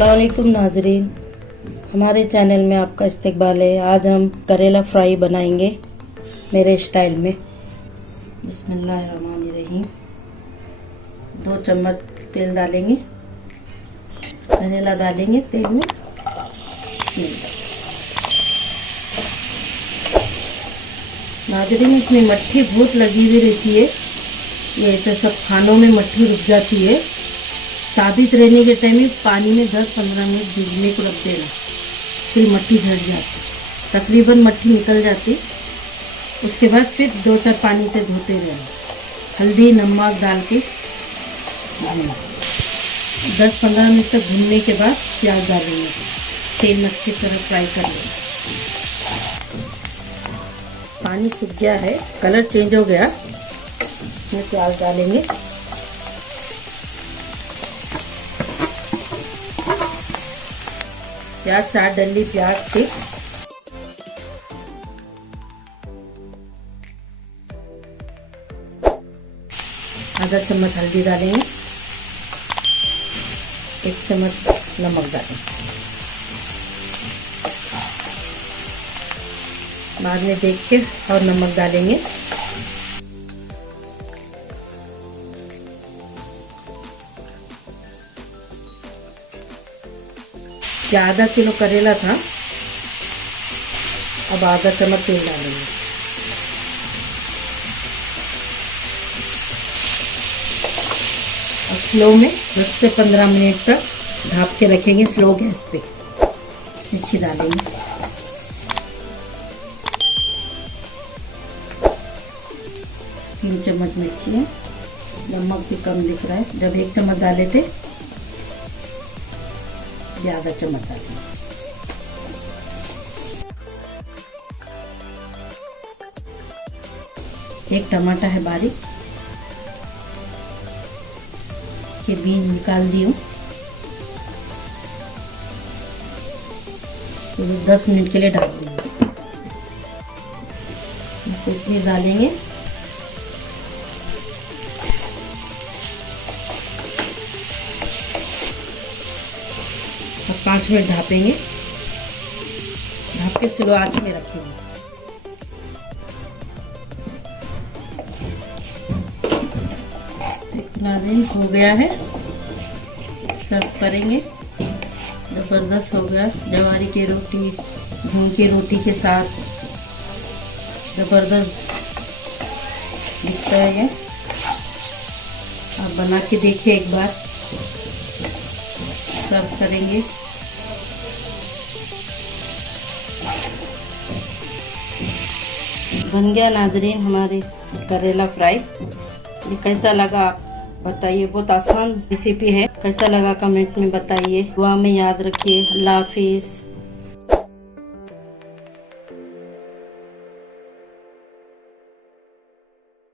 अस्सलाम वालेकुम नाजरीन, हमारे चैनल में आपका इस्तकबाल है। आज हम करेला फ्राई बनाएंगे मेरे स्टाइल में। बिस्मिल्लाहिर्रहमानिर्रहीम। 2 चम्मच तेल डालेंगे, करेला डालेंगे तेल में। नाजरीन, इसमें मट्ठी बहुत लगी हुई रहती है, ये ऐसे सब खानों में मट्ठी रुक जाती है। साबित रहने के टाइम में पानी में 10-15 मिनट भीगने को रख देना, फिर मट्ठी झड़ जाती, तकरीबन मट्ठी निकल जाती। उसके बाद फिर 2-4 पानी से धोते रहना, हल्दी नमक डाल के 10-15 मिनट तक भूनने के बाद प्याज डालेंगे, तेल में अच्छी तरह फ्राई कर लेंगे। पानी सूख गया है, कलर चेंज हो गया, इसमें प्याज डालेंगे। प्याज 4 डली प्याज थे। आधा चम्मच हल्दी डालेंगे, 1 चम्मच नमक डालेंगे। बाद में देख के और नमक डालेंगे। या आधा किलो करेला था, अब आधा चम्मच तेल डालेंगे। और स्लो में 10 से 15 मिनट तक ढक के रखेंगे, स्लो गैस पे। मिर्ची डालेंगे, तीन चम्मच मिर्ची है। नमक भी कम दिख रहा है, जब 1 चम्मच डाले थे आधा चम्मच डालेंगे। एक टमाटर है बारीक, के बीज निकाल दी हूँ। तो 10 मिनट के लिए डाल देंगे। इतनी डालेंगे, और 5 मिनट ढापेंगे, ढाप के स्लो आंच में रखेंगे। इतना दिन हो गया है, सर्व करेंगे। जबरदस्त हो गया, जवारी की रोटी, घूम की रोटी के साथ जबरदस्त दिखता है ये। आप बना के देखिए एक बार। सर्व करेंगे। बन गया नाजरीन हमारे करेला फ्राई। ये कैसा लगा आप बताइए, बहुत आसान रेसिपी है। कैसा लगा कमेंट में बताइए। दुआ में याद रखिए। अल्लाह हाफिज।